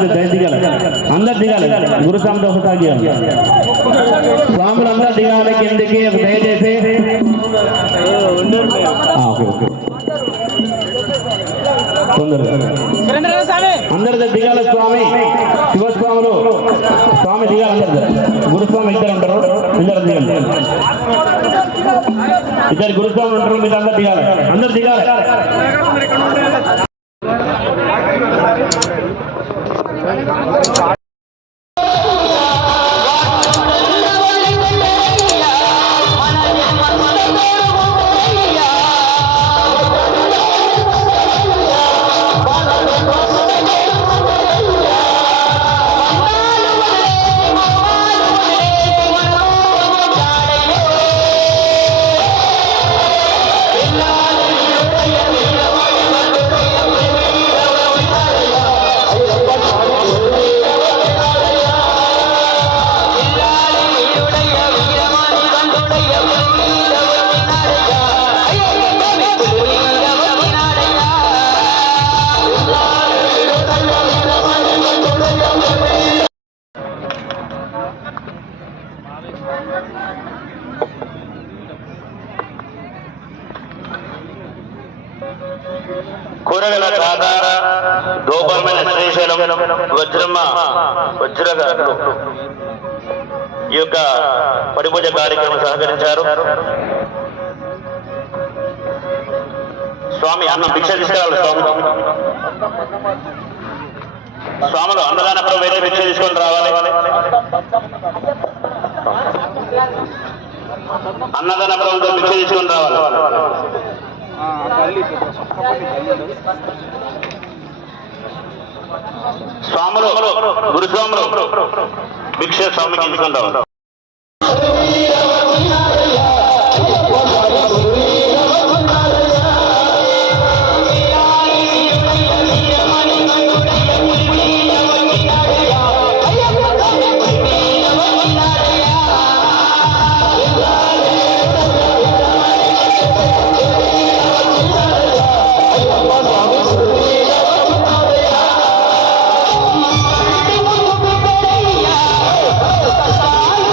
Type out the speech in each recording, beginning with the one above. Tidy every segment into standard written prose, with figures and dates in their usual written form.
अंदर दिगाले गुरुस्वामी तो हटा गया स्वामी अंदर दिगाले किंदकी दयచేసి ఓకే ఓకే తొందరగా అందరు దిగాలి స్వామి శివస్వాములు స్వామి దిగాలి అందరు గురుస్వామి ఇద్దరు ఉంటారు ఇద్దరు దిగాలి ఇద్దరు గురుస్వామి ఉంటారు మీరు అందరు దిగాలి అందరు దిగాలి కూరగల సాధార దోపమైన శ్రీశైలం వజ్రమ్మ వజ్రగారు ఈ యొక్క పరిపూజ కార్యక్రమం సహకరించారు. స్వామి అన్నం భిక్ష తీసుకురావాలి. స్వాములు అన్నదానపురం వేరే భిక్ష తీసుకొని రావాలి. అన్నదానపురంతో భిక్ష తీసుకొని రావాలి. స్వాములు గురుస్వాములు భిక్ష స్వామికి తీసుకొని రావాలి. Bye.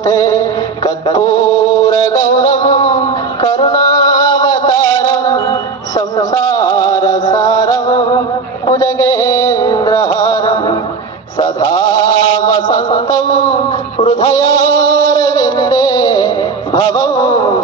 सुते कर्पूरगौरवं करुणावतारं संसारसारं भुजगेन्द्रहारं सदा वसन्तं हृदयारविन्दे भवं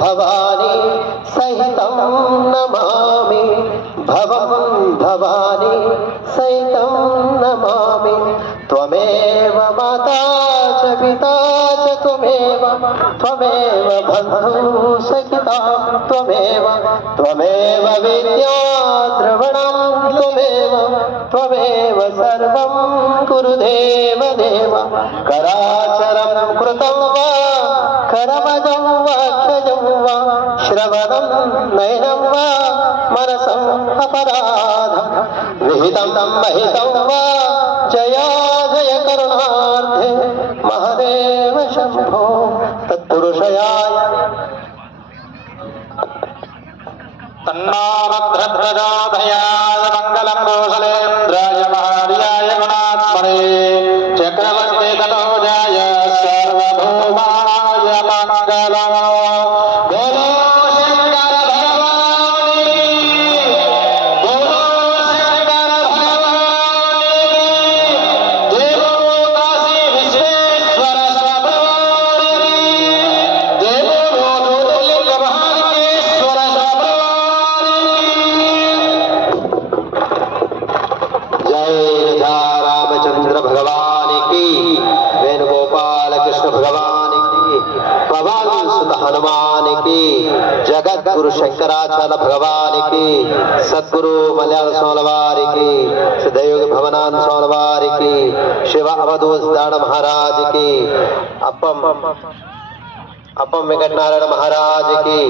भवानी सहितं नमामि भवं भवानी सहितं नमामि त्वमेव माता च पिता च त्वमेव बन्धुः सखिता त्वमेव विद्या द्रवणं त्वमेव सर्वं कुरु देव कराचरं कृतं वा करमजं वा क्षजं वा श्रवणं नयनं वा मनसम् अपराधं विहितं महितं वा जया जय करुणार्थे महादेव शंभो तत्पुरुषयाय तन्नामध्रध्वजाधयाय मङ्गलं कौशलेन्द्राय महार्याय गुणात्मने चक्रवर्ते तनोजाय सर्वभौमाय मङ्गलम् बोलो शंकर भगवानी बोलो शंकर भगवानी देवो काशी विश्वेश्वर स्वामी देवो ज्योतिर्लिंग महालिंगेश्वर जय राधा रामचंद्र भगवान की वेणुगोपाल कृष्ण भगवान की पवन सुत हनुमान की जगत गुरु शंकराचार्य भगवान की सद्गुरु मलयाल स्वामी की सिद्धयोगी भवनान स्वामी की शिव अवधूत दाण महाराज की अप्पम वेंकटनारायण महाराज की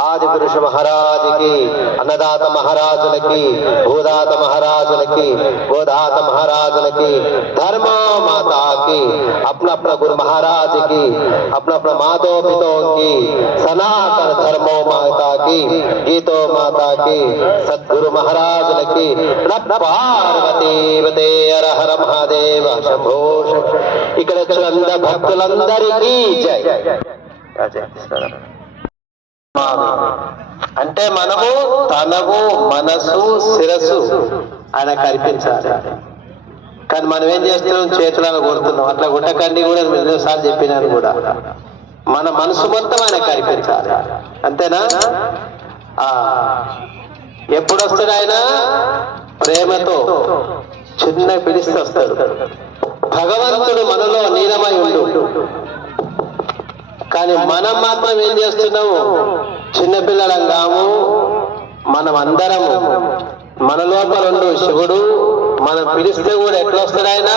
आदि पुरुष महाराज की अन्नदाता महाराजुल की भूदाता महाराजुल की गोदाता महाराजुल की धर्म माता की अपना अपना गुरु महाराज की अपना अपना मातो पितों की सनातन धर्मो माता की गीतो माता की सद्गुरु महाराजुल की पार्वती वते हर हर महादेव शंभो ఇక్కడ వచ్చిన భక్తులందరికీ జై అంటే మనము తనము మనసు శిరస్సు ఆయన కల్పించాలి. కానీ మనం ఏం చేస్తున్నాం, చేతులను కొడుతున్నాం. అట్లా గుట్టకండి కూడా సార్లు చెప్పినాను కూడా. మన మనసు మొత్తం ఆయన కల్పించాలి. అంతేనా? ఎప్పుడు వస్తాడు ఆయన? ప్రేమతో చిన్న పిలిస్తే వస్తాడు. భగవంతుడు మనలో లీనమై ఉండు. కానీ మనం మాత్రం ఏం చేస్తున్నాము? చిన్నపిల్లలంగాము. మనం అందరము మన లోపల ఉండు శివుడు. మనం పిలిస్తే కూడా ఎట్లా వస్తాడు ఆయన?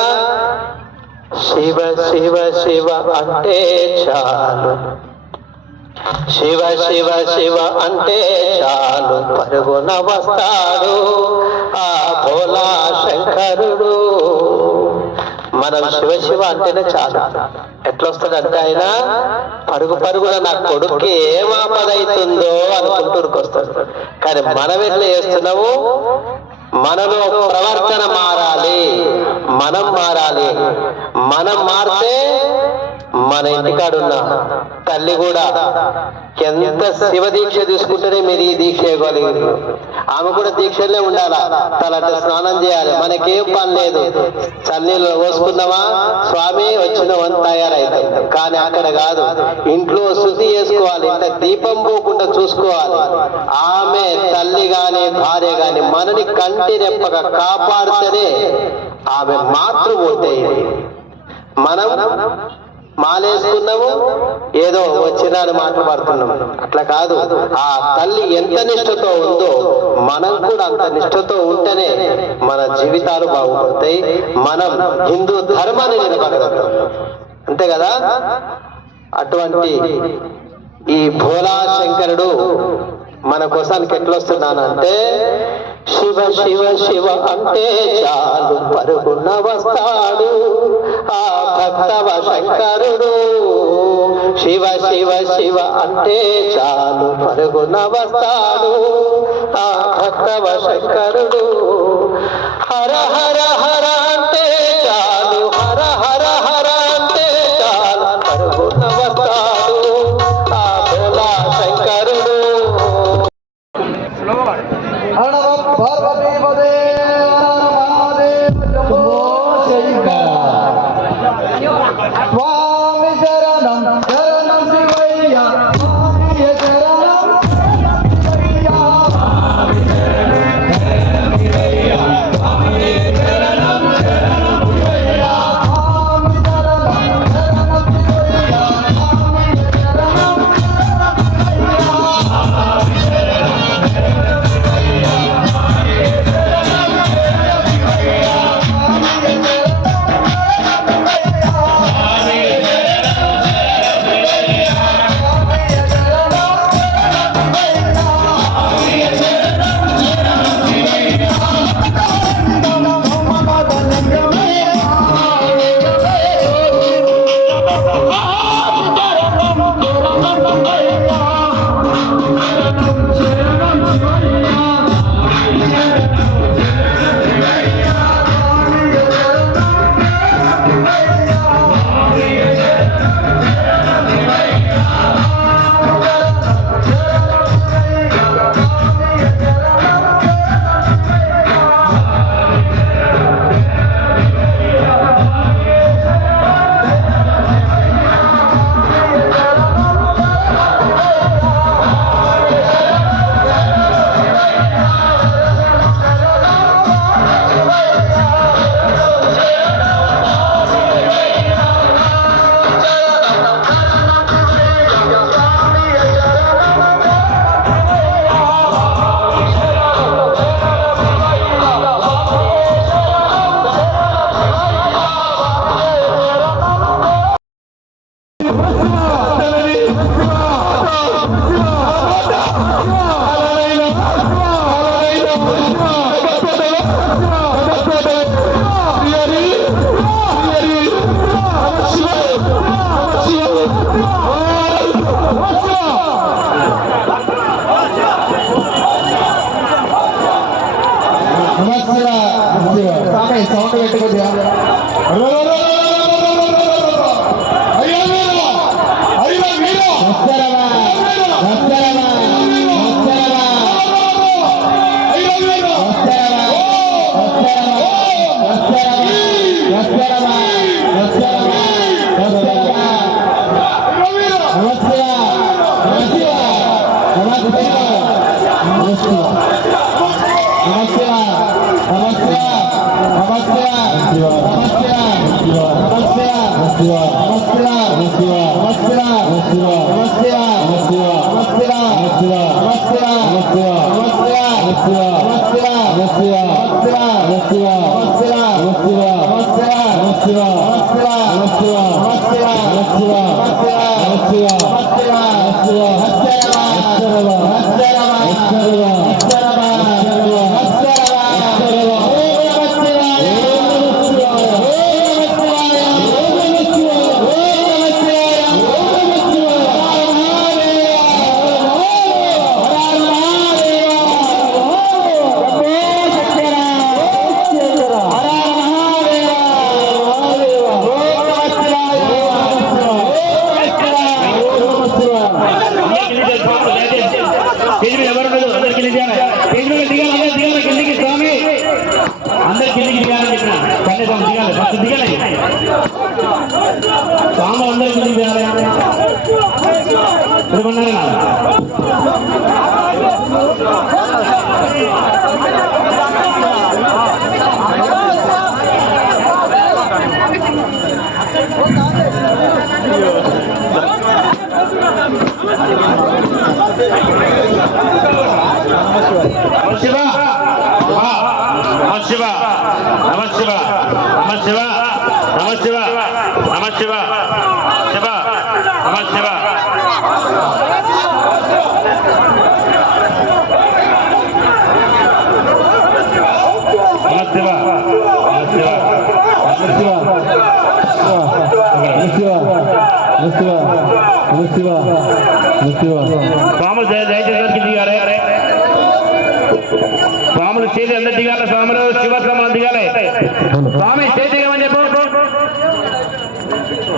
శివ శివ శివ అంటే చాలు, శివ శివ శివ అంటే చాలు పరుగున వస్తాడు ఆ భోలా శంకరుడు. మనం శివ శివ అంటేనే చాలు. ఎట్లా వస్తాడంటే ఆయన పరుగు పరుగున నా కొడుకు ఏం ఆపదవుతుందో అనుకుంటూరుకు వస్తాడు. కానీ మనం ఎట్లా చేస్తున్నాము? మనలో ప్రవర్తన మారాలి, మనం మారాలి. మనం మారితే మన ఇంటికాడున్న తల్లి కూడా ఎంత శివ దీక్ష తీసుకుంటేనే మీరు ఈ దీక్ష ఇవ్వగలిగారు. ఆమె కూడా దీక్షలే ఉండాలా. తలంటే స్నానం చేయాలి. మనకేం పని లేదు. చన్నీళ్ళు పోసుకుందామా, స్వామి వచ్చిన వంత తయారైతాం. కానీ అక్కడ కాదు, ఇంట్లో శుద్ధి చేసుకోవాలి. ఇంత దీపం పోకుండా చూసుకోవాలి. ఆమె తల్లి గాని భార్య గాని మనని కంటి రెప్పగా కాపాడితేనే ఆమె మాతృమూర్తి. మనం మాలేసుకున్నాము, ఏదో వచ్చిన మాట్లాడుతున్నాము. అట్లా కాదు. ఆ తల్లి ఎంత నిష్ఠతో ఉందో మనం కూడా అంత నిష్ఠతో ఉంటేనే మన జీవితాలు బాగుపడతాయి. మనం హిందూ ధర్మాన్ని నిలబడగలుగుతాం. అంతే కదా? అటువంటి ఈ భోలా శంకరుడు మన కోసానికి ఎట్లొస్తున్నానంటే, శివ శివ శివ అంటే చాలు పరుగున వస్తాడు ఆ భక్తవ శంకరుడు. శివ శివ శివ అంటే చాలు పరుగున వస్తాడు ఆ భక్తవ శంకరుడు. హర హర హర అంటే చాలు, హర హర హర అంటే చాలు పరుగున సౌండ్ పెట్టుకోద్యా స్వాములు దయచేసి దిగాలి స్వాములు చేతి అందరు దిగాలి స్వాములు శివస్వాములు దిగాలి స్వామి చేతి దిగమని చెప్పు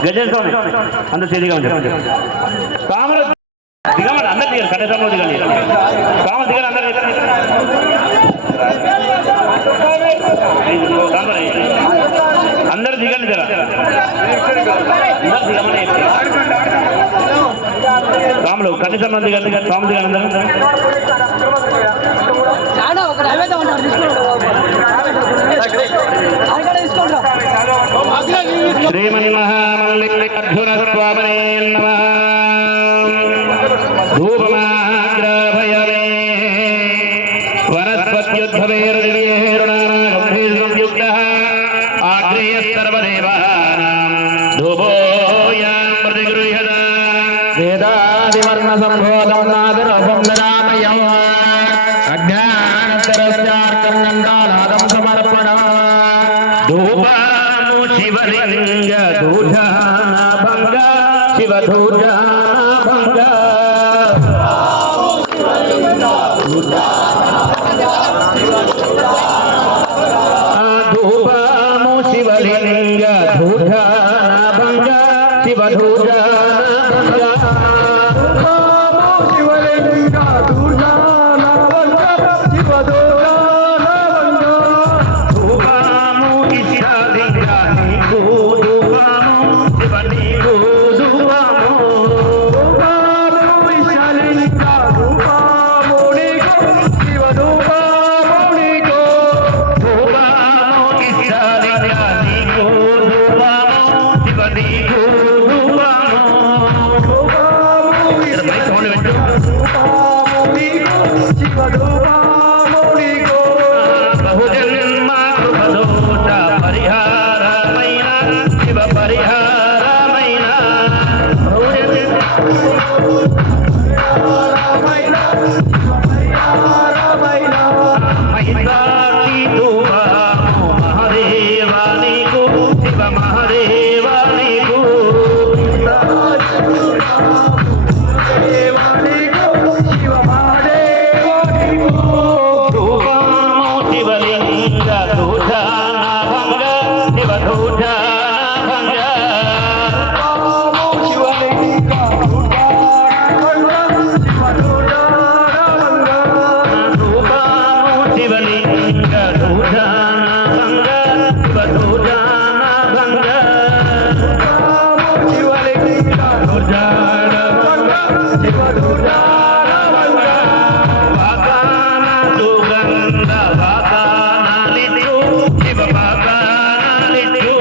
గజేంద్ర స్వామి అందరు చేతి దిగమని చెప్పు స్వాములు దిగమని అందరు దిగాలి కట్టే స్వాములు దిగాలి స్వాములు దిగాలి అందరు అందరు దిగండి జర అందరు దిగమని స్వాములు కట్టే స్వాములు దిగండి స్వాములు దిగాలి అందరూ శ్రీమన్మహామల్లికార్జున స్వామినే నమః ధూపమాగ్రహయమే వనస్పత్యుద్భవేర్దివ్యేరుణానాగంభీర్యుక్తః ఆగ్రేయః సర్వదేవానాం ధూపోయాం ప్రతిగృహ్యత వేదాదివర్ణ సంభోదం నాదరసం నిరామయం అజ్ఞానతరస్యార్కంగండానాదం సమర్పణ ధూపాము శివలింగ దూషాభంగ శివదూషాభంగ ధూపాము శివలింగ దూషాభంగ శివదూషాభంగ శివలింగ దూషాభంగ శివదూషాభంగ ధూపాము ఇష్టాలింగ నీకు ధూపాము శివ నీకు ధూపాము ధూపాము ఇష్టాలింగ ధూపాము నీకు శివ ధూపాము నీకు ధూపాము ఇష్టాలింగ నీకు ధూపాము శివ నీకు ధూపాము ధూపాము ఇష్టాలింగ ధూపాము నీకు శివ ధూపాము నీకు మహిళాకి ధూపము మహాదేవా నీకు శివ మహాదేవా నీకు ధూపము శివలింగ దూషణ భంగ శివ దూషణ భంగ ధూపము శివలింగ దూషణ భంగ శివ దూషణ భంగ వాకాన సుగంధ వాకానాలిద్యు శివ వాకానాలిద్యు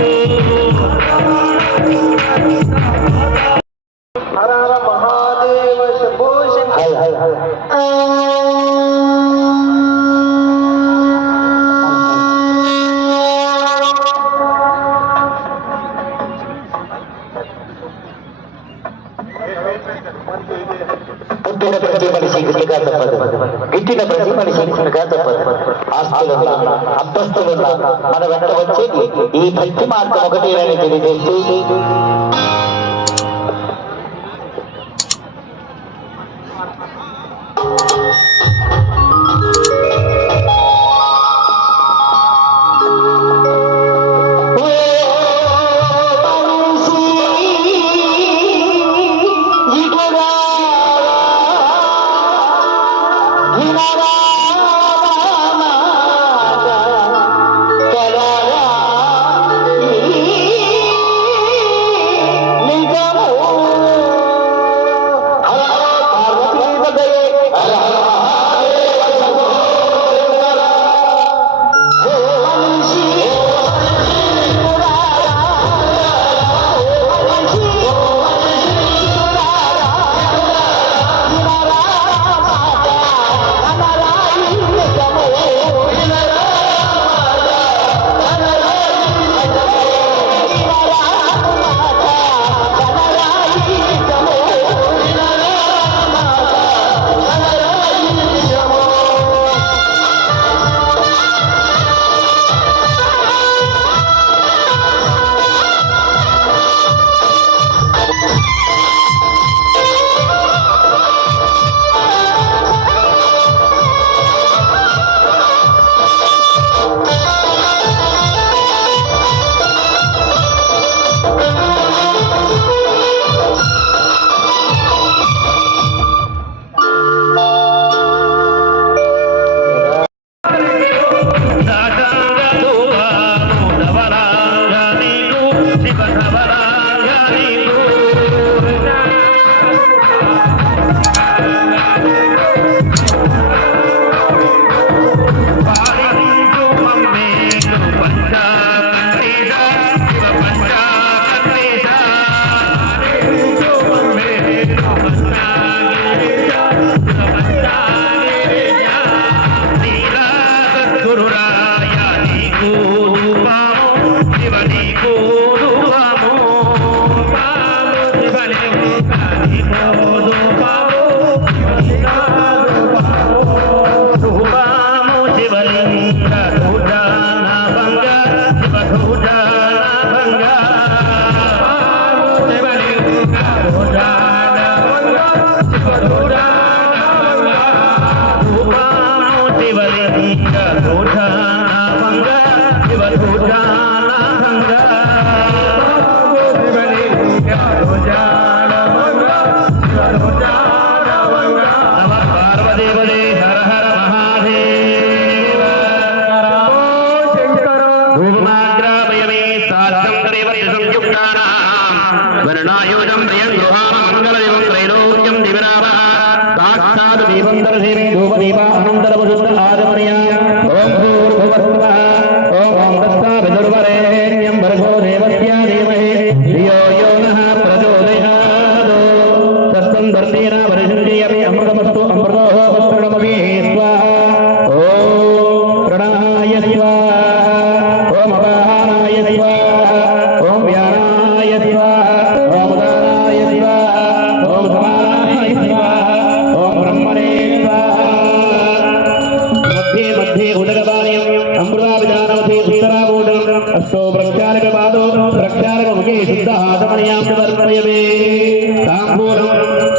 హర హర మహాదేవ శంభో పుట్టిన ప్రతి మనిషి గిట్టిగా తప్పదు, గిట్టిన ప్రతి మనిషి గిట్టిగా తప్పదు. ఆస్తులున్న అంతస్తులున్న మన వెంట వచ్చేది ఈ భక్తి మార్గం ఒకటేనని తెలియజేస్తూ ఓం వ్యానాయ స్వాహ ఓం ఉదానాయ స్వాహ ఓం సమానాయ తాంబూలం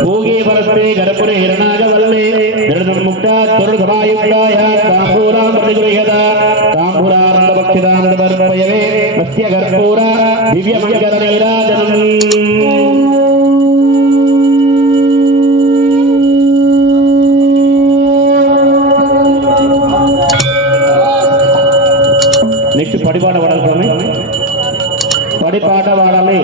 భోగే వరస్తే గర్భురే హిరణాగవల్లే నిర్దముక్త తరుణసమాయుక్తాయ తాంబూలాం ప్రతిగృహ్యత తాంబూలానందభక్షితానందవర్పయవే మత్స్య కర్పూర దివ్యమంగళ నీరాజనం. నెక్స్ట్ పడిపాట పాడాలి స్వామి, పడిపాట పాడాలి.